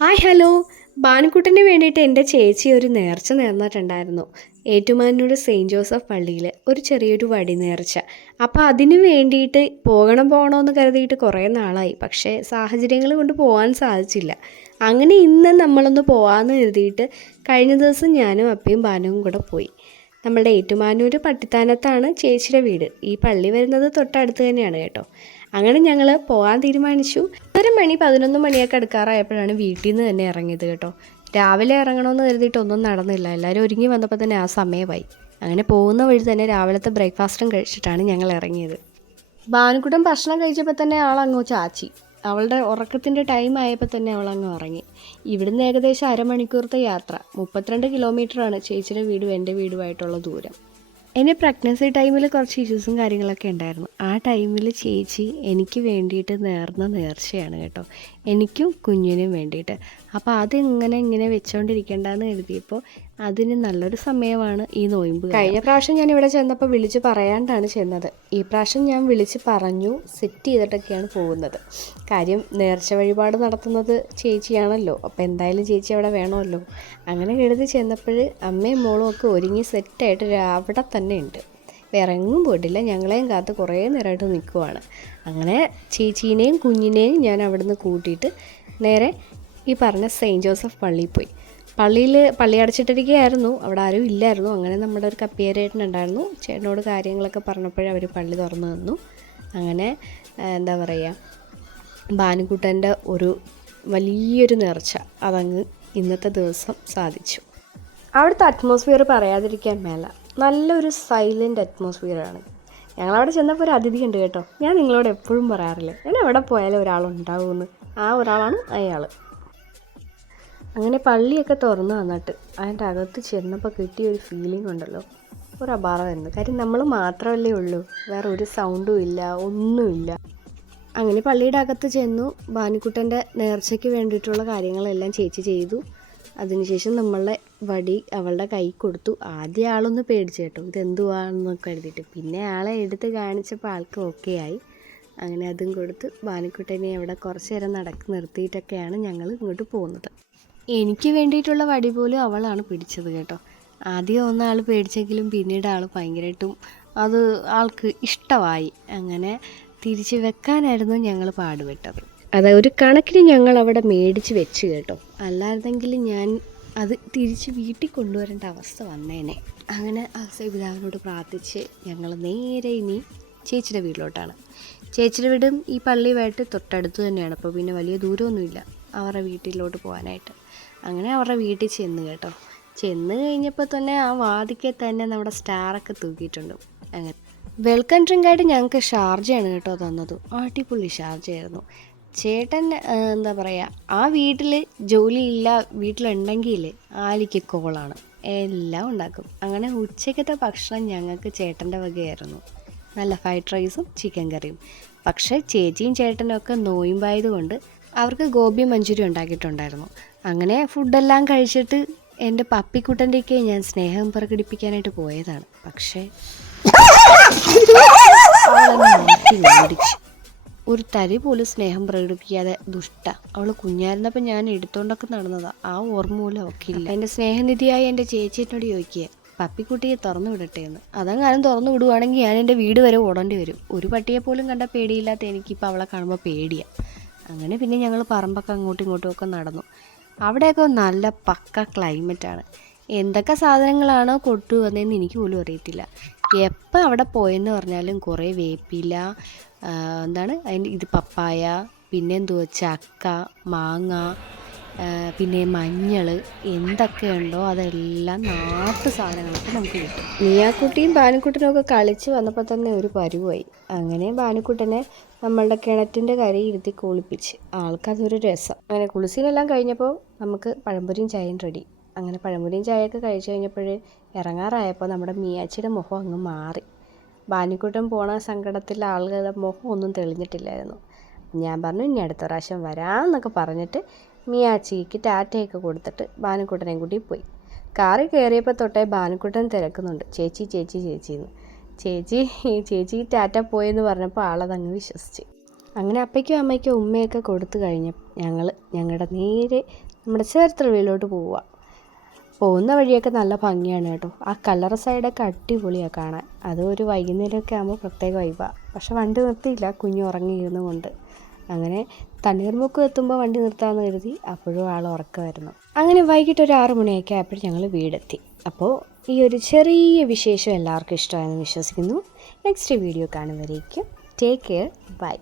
Hi hello. ബാനുക്കുട്ടന് വേണ്ടിയിട്ട് എൻ്റെ ചേച്ചി ഒരു നേർച്ച നേർന്നിട്ടുണ്ടായിരുന്നു. ഏറ്റുമാനൂർ സെയിൻറ്റ് ജോസഫ് പള്ളിയിൽ ഒരു ചെറിയൊരു വടി നേർച്ച. അപ്പോൾ അതിന് വേണ്ടിയിട്ട് പോകണമെന്ന് കരുതിയിട്ട് കുറേ നാളായി. പക്ഷേ സാഹചര്യങ്ങൾ കൊണ്ട് പോകാൻ സാധിച്ചില്ല. അങ്ങനെ ഇന്ന് നമ്മളൊന്ന് പോകാമെന്ന് കരുതിയിട്ട് കഴിഞ്ഞ ദിവസം ഞാനും അപ്പയും ബാനുവും കൂടെ പോയി. നമ്മളുടെ ഏറ്റുമാനൂർ പട്ടിത്താനത്താണ് ചേച്ചിയുടെ വീട്. ഈ പള്ളി വരുന്നത് തൊട്ടടുത്ത് തന്നെയാണ് കേട്ടോ. അങ്ങനെ ഞങ്ങൾ പോകാൻ തീരുമാനിച്ചു. 11 മണിയൊക്കെ അടുക്കാറായപ്പോഴാണ് വീട്ടിൽ നിന്ന് തന്നെ ഇറങ്ങിയത് കേട്ടോ. രാവിലെ ഇറങ്ങണമെന്ന് കരുതിയിട്ട് ഒന്നും നടന്നില്ല. എല്ലാവരും ഒരുങ്ങി വന്നപ്പോൾ തന്നെ ആ സമയമായി. അങ്ങനെ പോകുന്ന വഴി തന്നെ രാവിലത്തെ ബ്രേക്ക്ഫാസ്റ്റും കഴിച്ചിട്ടാണ് ഞങ്ങൾ ഇറങ്ങിയത്. ഭാനുക്കുട്ടൻ ഭക്ഷണം കഴിച്ചപ്പോൾ തന്നെ ആളങ്ങ് ചാച്ചി. അവളുടെ ഉറക്കത്തിൻ്റെ ടൈം ആയപ്പോൾ തന്നെ അവളങ്ങ് ഉറങ്ങി. ഇവിടുന്ന് ഏകദേശം അരമണിക്കൂറത്തെ യാത്ര. 32 കിലോമീറ്ററാണ് ചേച്ചിയുടെ വീടും എൻ്റെ വീടുമായിട്ടുള്ള ദൂരം. എൻ്റെ പ്രഗ്നൻസി ടൈമിൽ കുറച്ച് ഇഷ്യൂസും കാര്യങ്ങളൊക്കെ ഉണ്ടായിരുന്നു. ആ ടൈമിൽ ചേച്ചി എനിക്ക് വേണ്ടിയിട്ട് നേർന്ന നേർച്ചയാണ് കേട്ടോ, എനിക്കും കുഞ്ഞിനും വേണ്ടിയിട്ട്. അപ്പോൾ ഇങ്ങനെ വെച്ചുകൊണ്ടിരിക്കേണ്ടെന്ന് കരുതിയപ്പോൾ അതിന് നല്ലൊരു സമയമാണ് ഈ നോയമ്പ്. കഴിഞ്ഞ പ്രാവശ്യം ഞാൻ ഇവിടെ ചെന്നപ്പോൾ വിളിച്ച് പറയാണ്ടാണ് ചെന്നത്. ഈ പ്രാവശ്യം ഞാൻ വിളിച്ച് പറഞ്ഞു സെറ്റ് ചെയ്തിട്ടൊക്കെയാണ് പോകുന്നത്. കാര്യം നേർച്ച വഴിപാട് നടത്തുന്നത് ചേച്ചിയാണല്ലോ, അപ്പോൾ എന്തായാലും ചേച്ചി അവിടെ വേണമല്ലോ. അങ്ങനെ കരുതി ചെന്നപ്പോൾ അമ്മയും മോളും ഒക്കെ ഒരുങ്ങി സെറ്റായിട്ട് അവിടെ തന്നെ ഉണ്ട്. വേറെ എങ്ങും പോയിട്ടില്ല. ഞങ്ങളെയും കാത്ത് കുറേ നേരമായിട്ട് നിൽക്കുവാണ്. അങ്ങനെ ചേച്ചീനെയും കുഞ്ഞിനെയും ഞാൻ അവിടുന്ന് കൂട്ടിയിട്ട് നേരെ ഈ പറഞ്ഞ സെയിൻറ്റ് ജോസഫ് പള്ളിയിൽ പോയി. പള്ളി അടച്ചിട്ടിരിക്കുകയായിരുന്നു, അവിടെ ആരും ഇല്ലായിരുന്നു. അങ്ങനെ നമ്മുടെ ഒരു കപ്പിയേരേട്ടനുണ്ടായിരുന്നു. ചേട്ടനോട് കാര്യങ്ങളൊക്കെ പറഞ്ഞപ്പോഴേ അവർ പള്ളി തുറന്നു തന്നു. അങ്ങനെ എന്താ പറയുക, ഭാനുക്കുട്ടൻ്റെ ഒരു വലിയൊരു നേർച്ച അതങ്ങ് ഇന്നത്തെ ദിവസം സാധിച്ചു. അവിടുത്തെ അറ്റ്മോസ്ഫിയർ പറയാതിരിക്കാൻ മേല. നല്ലൊരു സൈലൻ്റ് അറ്റ്മോസ്ഫിയറാണ്. ഞങ്ങളവിടെ ചെന്നപ്പോൾ ഒരു അതിഥി ഉണ്ട് കേട്ടോ. ഞാൻ നിങ്ങളോട് എപ്പോഴും പറയാറില്ല, ഞാൻ എവിടെ പോയാലും ഒരാളുണ്ടാവുമെന്ന്. ആ ഒരാളാണ് അയാൾ. അങ്ങനെ പള്ളിയൊക്കെ തുറന്ന് വന്നിട്ട് അതിൻ്റെ അകത്ത് ചെന്നപ്പോൾ കിട്ടിയൊരു ഫീലിംഗ് ഉണ്ടല്ലോ, ഒരു അപാരമായിരുന്നു. കാര്യം നമ്മൾ മാത്രമല്ലേ ഉള്ളൂ, വേറെ ഒരു സൗണ്ടും ഇല്ല, ഒന്നുമില്ല. അങ്ങനെ പള്ളിയുടെ അകത്ത് ചെന്നു. ഭാനുക്കുട്ടൻ്റെ നേർച്ചയ്ക്ക് വേണ്ടിയിട്ടുള്ള കാര്യങ്ങളെല്ലാം ചേച്ചി ചെയ്തു. അതിനുശേഷം നമ്മളെ വടി അവളുടെ കൈ കൊടുത്തു. ആദ്യം ആളൊന്ന് പേടിച്ചു കേട്ടോ, ഇതെന്തുവാണെന്നൊക്കെ എഴുതിയിട്ട്. പിന്നെ ആളെ എടുത്ത് കാണിച്ചപ്പോൾ ആൾക്ക് ഓക്കെ ആയി. അങ്ങനെ അതും കൊടുത്ത് ഭാനുക്കുട്ടനെ അവിടെ കുറച്ച് നേരം നിർത്തിയിട്ടൊക്കെയാണ് ഞങ്ങൾ ഇങ്ങോട്ട് പോകുന്നത്. എനിക്ക് വേണ്ടിയിട്ടുള്ള വടി പോലും അവളാണ് പിടിച്ചത് കേട്ടോ. ആദ്യം ആൾ പേടിച്ചെങ്കിലും പിന്നീട് ആൾ ഭയങ്കരമായിട്ടും അത് ആൾക്ക് ഇഷ്ടമായി. അങ്ങനെ തിരിച്ച് വെക്കാനായിരുന്നു ഞങ്ങൾ പാടുപെട്ടത്. ഒരു കണക്കിന് ഞങ്ങൾ അവിടെ മേടിച്ച് വെച്ച് കേട്ടോ. അല്ലാതെങ്കിൽ ഞാൻ അത് തിരിച്ച് വീട്ടിൽ കൊണ്ടുവരേണ്ട അവസ്ഥ വന്നേനെ. അങ്ങനെ പിതാവിനോട് പ്രാർത്ഥിച്ച് ഞങ്ങൾ നേരെ ഇനി ചേച്ചിയുടെ വീട്ടിലോട്ടാണ്. ചേച്ചിയുടെ വീടും ഈ പള്ളിയുമായിട്ട് തൊട്ടടുത്ത് തന്നെയാണ്. അപ്പോൾ പിന്നെ വലിയ ദൂരമൊന്നുമില്ല അവരുടെ വീട്ടിലോട്ട് പോകാനായിട്ട്. അങ്ങനെ അവരുടെ വീട്ടിൽ ചെന്ന് കേട്ടോ. ചെന്ന് കഴിഞ്ഞപ്പോൾ തന്നെ ആ വാതിക്കൽ തന്നെ നമ്മുടെ സ്റ്റാറൊക്കെ തൂക്കിയിട്ടുണ്ട്. അങ്ങനെ വെൽക്കം ഡ്രിങ്കായിട്ട് ഞങ്ങൾക്ക് ഷാർജയാണ് കേട്ടോ തന്നത്. അടിപൊളി ഷാർജയായിരുന്നു. ചേട്ടൻ എന്താ പറയുക, ആ വീട്ടിൽ ജോലിയില്ല, വീട്ടിലുണ്ടെങ്കിൽ ആലിക്ക് കോളാണ്, എല്ലാം ഉണ്ടാക്കും. അങ്ങനെ ഉച്ചക്കത്തെ ഭക്ഷണം ഞങ്ങൾക്ക് ചേട്ടൻ്റെ വകയായിരുന്നു. നല്ല ഫ്രൈഡ് റൈസും ചിക്കൻ കറിയും. പക്ഷേ ചേച്ചിയും ചേട്ടനും ഒക്കെ നോയിമ്പായതുകൊണ്ട് അവർക്ക് ഗോബി മഞ്ചൂരി ഉണ്ടാക്കിയിട്ടുണ്ടായിരുന്നു. അങ്ങനെ ഫുഡെല്ലാം കഴിച്ചിട്ട് എൻ്റെ പപ്പിക്കുട്ടൻ്റെയൊക്കെ ഞാൻ സ്നേഹം പ്രകടിപ്പിക്കാനായിട്ട് പോയതാണ്. പക്ഷേ ഒരു തരി പോലും സ്നേഹം പ്രകടിപ്പിക്കാതെ ദുഷ്ട. അവൾ കുഞ്ഞായിരുന്നപ്പോൾ ഞാൻ എടുത്തോണ്ടൊക്കെ നടന്നതാണ്. ആ ഓർമ്മ പോലും അവൾക്കില്ല. എൻ്റെ സ്നേഹനിധിയായി എൻ്റെ ചേച്ചിയോട് ചോദിക്കുക, പപ്പിക്കുട്ടിയെ തുറന്നു വിടട്ടെ എന്ന്. അതങ്ങാനും തുറന്നു വിടുവാണെങ്കിൽ ഞാൻ എൻ്റെ വീട് വരെ ഓടേണ്ടി വരും. ഒരു പട്ടിയെ പോലും കണ്ട പേടിയില്ലാത്ത എനിക്കിപ്പോൾ അവളെ കാണുമ്പോൾ പേടിയാണ്. അങ്ങനെ പിന്നെ ഞങ്ങൾ പറമ്പൊക്കെ അങ്ങോട്ടും ഇങ്ങോട്ടും ഒക്കെ നടന്നു. അവിടെയൊക്കെ നല്ല പക്ക ക്ലൈമറ്റാണ്. എന്തൊക്കെ സാധനങ്ങളാണോ കൊണ്ടുവന്നതെന്ന് എനിക്ക് പോലും അറിയത്തില്ല. എപ്പോൾ അവിടെ പോയെന്ന് പറഞ്ഞാലും കുറേ വേപ്പില, ഇത് പപ്പായ, പിന്നെന്തുവാ ചക്ക, മാങ്ങ, പിന്നെ മഞ്ഞൾ, എന്തൊക്കെയുണ്ടോ അതെല്ലാം നാട്ടു സാധനങ്ങളൊക്കെ നമുക്ക് കിട്ടും. മിയാക്കുട്ടിയും ഭാനുക്കുട്ടനും ഒക്കെ കളിച്ച് വന്നപ്പോൾ തന്നെ ഒരു പരുവായി. അങ്ങനെ ഭാനുക്കുട്ടനെ നമ്മളുടെ കിണറ്റിൻ്റെ കരയിൽ ഇരുത്തി കുളിപ്പിച്ച്. ആൾക്കതൊരു രസം. അങ്ങനെ കുളിസിനെല്ലാം കഴിഞ്ഞപ്പോൾ നമുക്ക് പഴംപൊരിയും ചായയും റെഡി. അങ്ങനെ പഴംപൊരിയും ചായയൊക്കെ കഴിച്ച് കഴിഞ്ഞപ്പോൾ ഇറങ്ങാറായപ്പോൾ നമ്മുടെ മിയാച്ചിയുടെ മുഖം അങ്ങ് മാറി. ഭാനുക്കുട്ടൻ പോണ സങ്കടത്തിൽ ആളുകളുടെ മുഖം ഒന്നും തെളിഞ്ഞിട്ടില്ലായിരുന്നു. ഞാൻ പറഞ്ഞു ഇനി അടുത്ത പ്രാവശ്യം വരാമെന്നൊക്കെ പറഞ്ഞിട്ട് മിയാച്ചിക്ക് ടാറ്റയൊക്കെ കൊടുത്തിട്ട് ഭാനുക്കുട്ടനെയും കൂട്ടി പോയി. കാറിൽ കയറിയപ്പോൾ തൊട്ടേ ഭാനുക്കുട്ടൻ തിരക്കുന്നുണ്ട്, ചേച്ചി ചേച്ചി ചേച്ചിന്ന്. ചേച്ചി ടാറ്റ പോയെന്ന് പറഞ്ഞപ്പോൾ ആളതങ്ങ് വിശ്വസിച്ച്. അങ്ങനെ അപ്പയ്ക്കും അമ്മയ്ക്കും ഉമ്മയൊക്കെ കൊടുത്തു കഴിഞ്ഞ് ഞങ്ങളുടെ നേരെ നമ്മുടെ ചേർത്തലയിലോട്ട് പോവുക. പോകുന്ന വഴിയൊക്കെ നല്ല ഭംഗിയാണ് കേട്ടോ. ആ കല്ലറ സൈഡൊക്കെ അടിപൊളിയാണ് കാണാൻ. അത് ഒരു വൈകുന്നേരമൊക്കെ ആകുമ്പോൾ പ്രത്യേക വൈബാണ്. പക്ഷെ വണ്ടി നിർത്തിയില്ല, കുഞ്ഞ് ഉറങ്ങിയിരുന്നു കൊണ്ട്. അങ്ങനെ തണ്ണീർമുക്കം എത്തുമ്പോൾ വണ്ടി നിർത്താമെന്ന് കരുതി, അപ്പോഴും ആൾ ഉറക്കമായിരുന്നു. അങ്ങനെ വൈകിട്ട് ഒരു 6 മണിയൊക്കെ ആയപ്പോൾ ഞങ്ങൾ വീടെത്തി. അപ്പോൾ ഈ ഒരു ചെറിയ വിശേഷം എല്ലാവർക്കും ഇഷ്ടമായെന്ന് വിശ്വസിക്കുന്നു. നെക്സ്റ്റ് വീഡിയോ കാണുന്നവരേക്കും ടേക്ക് കെയർ, ബൈ.